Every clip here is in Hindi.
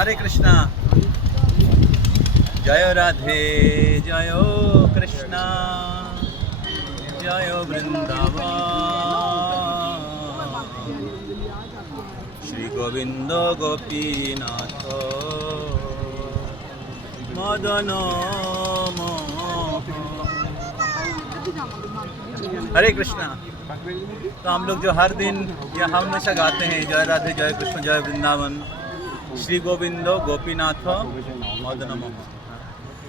हरे कृष्णा। जय राधे जय कृष्णा जय वृंदावन श्री गोविंद गोपीनाथ मदन हरे कृष्णा। तो हम लोग जो हर दिन या हमेशा गाते हैं जय राधे जय कृष्ण जय वृंदावन श्री गोविंद गोपीनाथ मदन मोहन।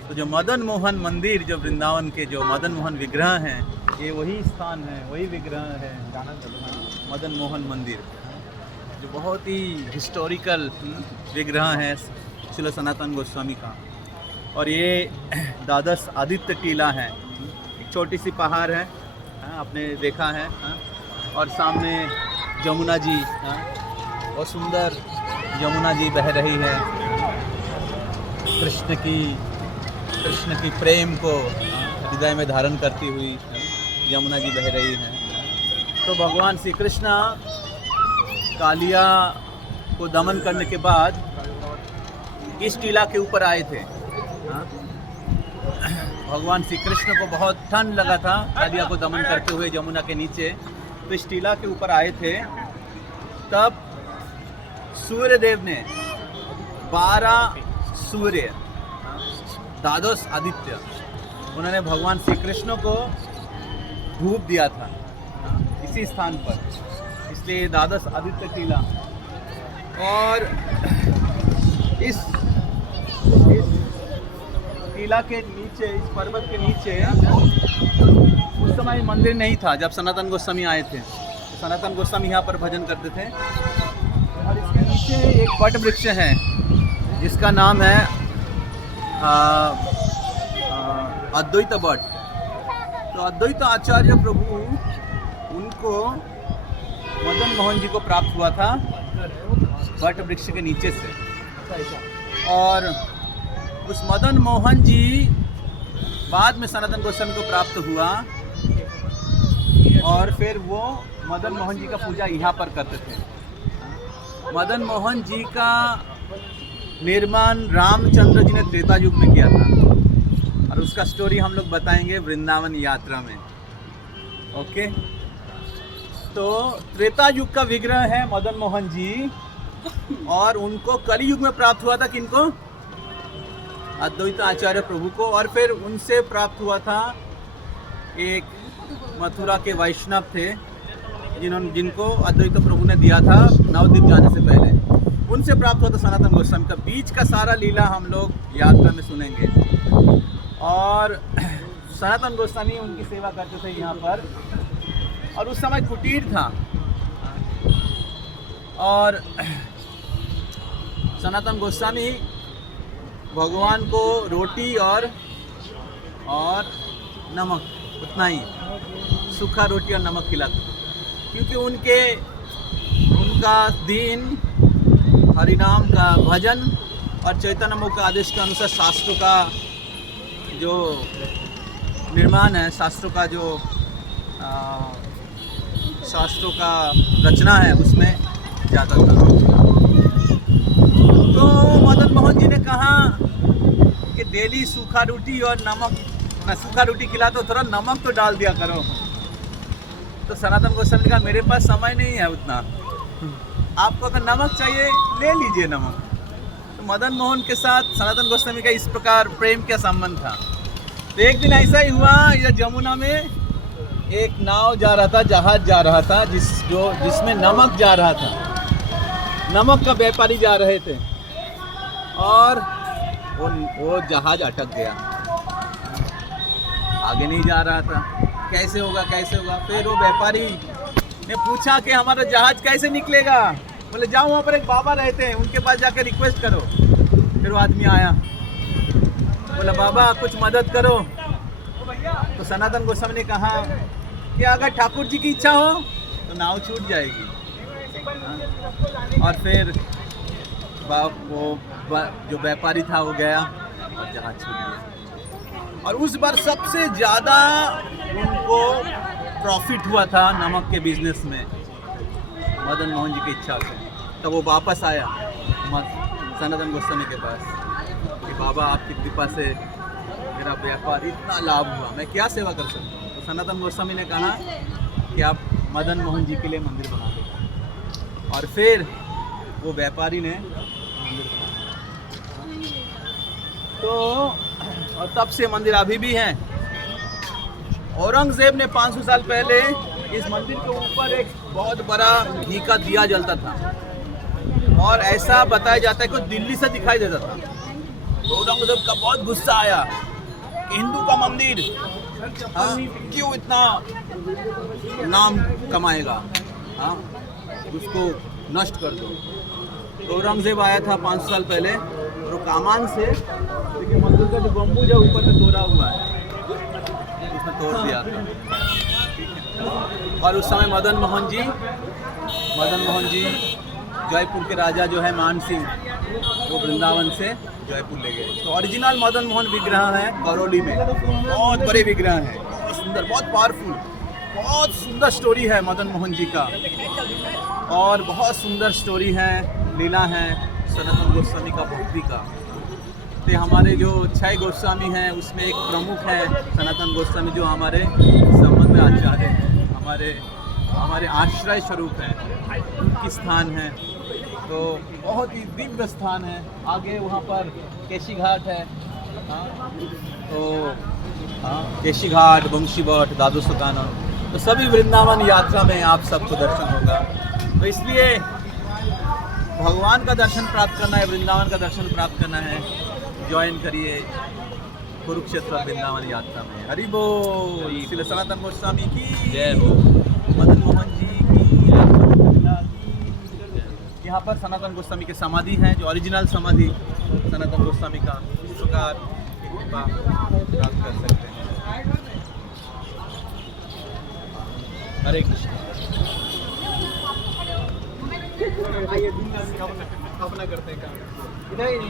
तो जो मदन मोहन मंदिर जो वृंदावन के जो मदन मोहन विग्रह हैं, ये वही स्थान है, वही विग्रह है मदन मोहन मंदिर, जो बहुत ही हिस्टोरिकल विग्रह है श्रील सनातन गोस्वामी का। और ये द्वादश आदित्य टीला है, एक छोटी सी पहाड़ है, आपने देखा है। और सामने जमुना जी, बहुत सुंदर यमुना जी बह रही है, कृष्ण की प्रेम को हृदय में धारण करती हुई यमुना जी बह रही है। तो भगवान श्री कृष्ण कालिया को दमन करने के बाद इस टीला के ऊपर आए थे। भगवान श्री कृष्ण को बहुत ठंड लगा था कालिया को दमन करते हुए यमुना के नीचे, तो इस टीला के ऊपर आए थे। तब सूर्य देव ने 12 सूर्य, द्वादश आदित्य, उन्होंने भगवान श्री कृष्ण को धूप दिया था इसी स्थान पर, इसलिए द्वादश आदित्य टीला। और इस टीला के नीचे, इस पर्वत के नीचे उस समय मंदिर नहीं था जब सनातन गोस्वामी आए थे। सनातन गोस्वामी यहाँ पर भजन करते थे। और इसके नीचे एक वट वृक्ष है जिसका नाम है अद्वैत वट। तो अद्वैत आचार्य प्रभु, उनको मदन मोहन जी को प्राप्त हुआ था वट वृक्ष के नीचे से। और उस मदन मोहन जी बाद में सनातन गोस्वामी को प्राप्त हुआ, और फिर वो मदन मोहन जी का पूजा यहाँ पर करते थे। मदन मोहन जी का निर्माण रामचंद्र जी ने त्रेता युग में किया था, और उसका स्टोरी हम लोग बताएंगे वृंदावन यात्रा में। ओके, तो त्रेता युग का विग्रह है मदन मोहन जी, और उनको कली युग में प्राप्त हुआ था। किनको? अद्वैत आचार्य प्रभु को। और फिर उनसे प्राप्त हुआ था एक मथुरा के वैष्णव थे जिनको अद्वैत प्रभु ने दिया था नवद्वीप जाने से पहले, उनसे प्राप्त हुआ था सनातन गोस्वामी का। बीच का सारा लीला हम लोग यात्रा में सुनेंगे। और सनातन गोस्वामी उनकी सेवा करते थे यहाँ पर, और उस समय कुटीर था। और सनातन गोस्वामी भगवान को रोटी और नमक, उतना ही सूखा रोटी और नमक खिलाते थे, क्योंकि उनका दिन हरिनाम का भजन और चैतन्य मुख के आदेश के अनुसार शास्त्रों का जो निर्माण है, शास्त्रों का रचना है, उसमें जाता था। तो मदन मोहन जी ने कहा कि डेली सूखा रोटी और नमक, मैं सूखा रोटी खिलाता, थोड़ा नमक तो डाल दिया करो। तो सनातन गोस्वामी ने कहा मेरे पास समय नहीं है उतना, आपको अगर नमक चाहिए ले लीजिए नमक। तो मदन मोहन के साथ सनातन गोस्वामी का इस प्रकार प्रेम का संबंध था। तो एक दिन ऐसा ही हुआ, इधर जमुना में एक नाव जा रहा था, जहाज जा रहा था, जिसमें नमक जा रहा था। नमक का व्यापारी जा रहे थे, और वो जहाज अटक गया, आगे नहीं जा रहा था। कैसे होगा? फिर वो व्यापारी ने पूछा कि हमारा जहाज कैसे निकलेगा? बोले जाओ, वहाँ पर एक बाबा रहते हैं, उनके पास जाकर रिक्वेस्ट करो। फिर वो आदमी आया, बोला बाबा कुछ मदद करो। तो सनातन गोस्वामी ने कहा कि अगर ठाकुर जी की इच्छा हो तो नाव छूट जाएगी। और फिर वो जो व्यापारी था वो गया और जहाज छूट गया। और उस बार सबसे ज़्यादा उनको प्रॉफिट हुआ था नमक के बिजनेस में, मदन मोहन जी की इच्छा से। तब वो वापस आया सनातन गोस्वामी के पास कि बाबा आपकी कृपा से मेरा व्यापार इतना लाभ हुआ, मैं क्या सेवा कर सकता हूँ। तो सनातन गोस्वामी ने कहा कि आप मदन मोहन जी के लिए मंदिर बना दो, और फिर वो व्यापारी ने मंदिर बनाया। तो और तब से मंदिर अभी भी है। औरंगजेब ने 500 साल पहले इस मंदिर के ऊपर एक बहुत बड़ा घी का दिया जलता था, और ऐसा बताया जाता है कि दिल्ली से दिखाई देता था। तो औरंगजेब का बहुत गुस्सा आया कि हिंदू का मंदिर क्यों इतना नाम कमाएगा, उसको नष्ट कर दो। तो औरंगजेब आया था 500 साल पहले, और वो कामान से देखिए मंदिर का जो गम्बुज है ऊपर में तोड़ा हुआ है, उसने तोड़ दिया था। और उस समय मदन मोहन जी जयपुर के राजा जो है मान सिंह, वो वृंदावन से जयपुर ले गए। तो ओरिजिनल मदन मोहन विग्रह है करौली में, बहुत बड़े विग्रह हैं, बहुत सुंदर, बहुत पावरफुल, बहुत सुंदर स्टोरी है मदन मोहन जी का, और बहुत सुंदर स्टोरी है, लीला है सनातन गोस्वामी का भक्ति का। तो हमारे जो 6 गोस्वामी हैं उसमें एक प्रमुख है सनातन गोस्वामी, जो हमारे संबंध में आचार्य हैं, हमारे आश्रय स्वरूप हैं, उनकी स्थान है। तो बहुत ही दिव्य स्थान है। आगे वहाँ पर केशी घाट है, तो केशी घाट, बंशी भट्ट, दादू सुकाना, तो सभी वृंदावन यात्रा में आप सबको दर्शन होगा। तो इसलिए भगवान का दर्शन प्राप्त करना है, वृंदावन का दर्शन प्राप्त करना है, ज्वाइन करिए कुरुक्षेत्र वृंदावन यात्रा में। हरि बोल। श्री सनातन गोस्वामी की जय हो, मदन मोहन जी की। यहाँ पर सनातन गोस्वामी की समाधि है, जो ओरिजिनल समाधि सनातन गोस्वामी का, इस प्रकार कृपा प्राप्त कर सकते हैं। हरे कृष्ण। स्थापना करते हैं इधर ही